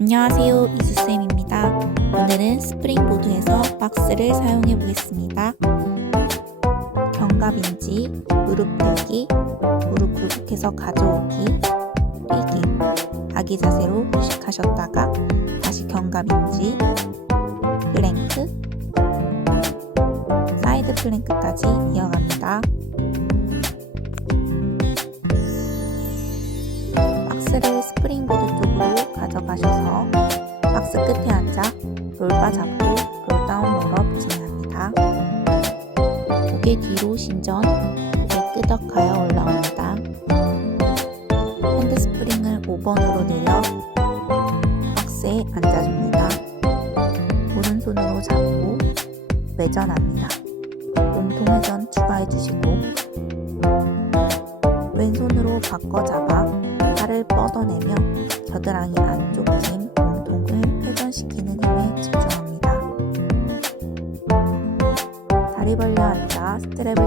안녕하세요 이수쌤입니다. 오늘은 스프링보드에서 박스를 사용해 보겠습니다. 견갑인지, 무릎 들기, 무릎 굴곡해서 가져오기, 뛰기, 아기 자세로 휴식하셨다가 다시 견갑인지, 플랭크, 사이드 플랭크까지 이어갑니다. 박스 끝에 앉아 롤바 잡고 롤다운 롤업 진행합니다. 고개 뒤로 신전, 고개 끄덕하여 올라옵니다. 핸드 스프링을 5번으로 내려 박스에 앉아줍니다. 오른손으로 잡고 외전합니다. 몸통 회전 추가해주시고 왼손으로 바꿔 잡아 팔을 뻗어내며 겨드랑이 안쪽 긴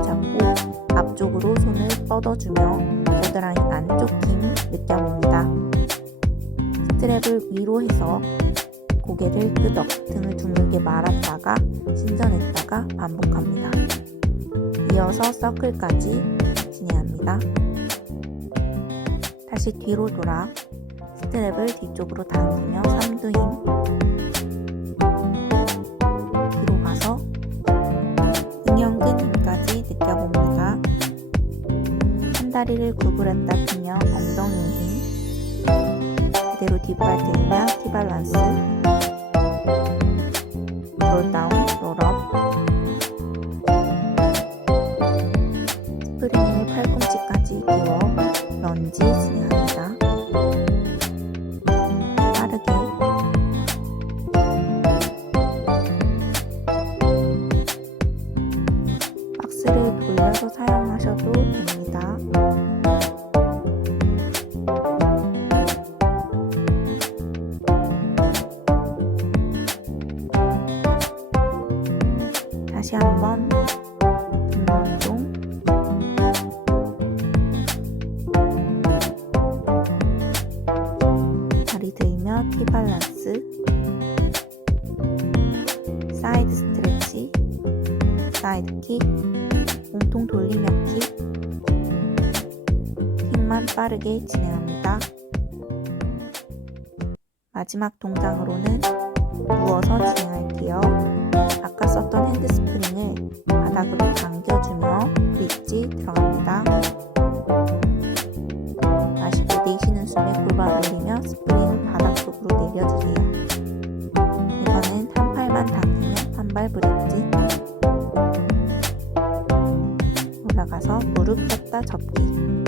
잡고 앞쪽으로 손을 뻗어주며 겨드랑이 안쪽 힘 느껴봅니다. 스트랩을 위로 해서 고개를 끄덕 등을 둥글게 말았다가 신전했다가 반복합니다. 이어서 서클까지 진행합니다. 다시 뒤로 돌아 스트랩을 뒤쪽으로 당기며 삼두 힘 한 다리를 구부렸다 펴며 엉덩이 힘 그대로 뒷발 들며 티발란스 됩니다. 다시 한번 등 운동 다리 들며 티 밸런스. 사이드 스트레치. 사이드 킥 몸통 돌리며 킥 킥만 빠르게 진행합니다. 마지막 동작으로는 누워서 진행할게요. 아까 썼던 핸드 스프링을 바닥으로 당겨주며 브릿지 들어갑니다. 마시고 내쉬는 숨에 골반 올리며 스프링 바닥 쪽으로 내려주세요. 이번엔 한 팔만 당기며 한발 브릿지 올라가서 무릎 떴다 접기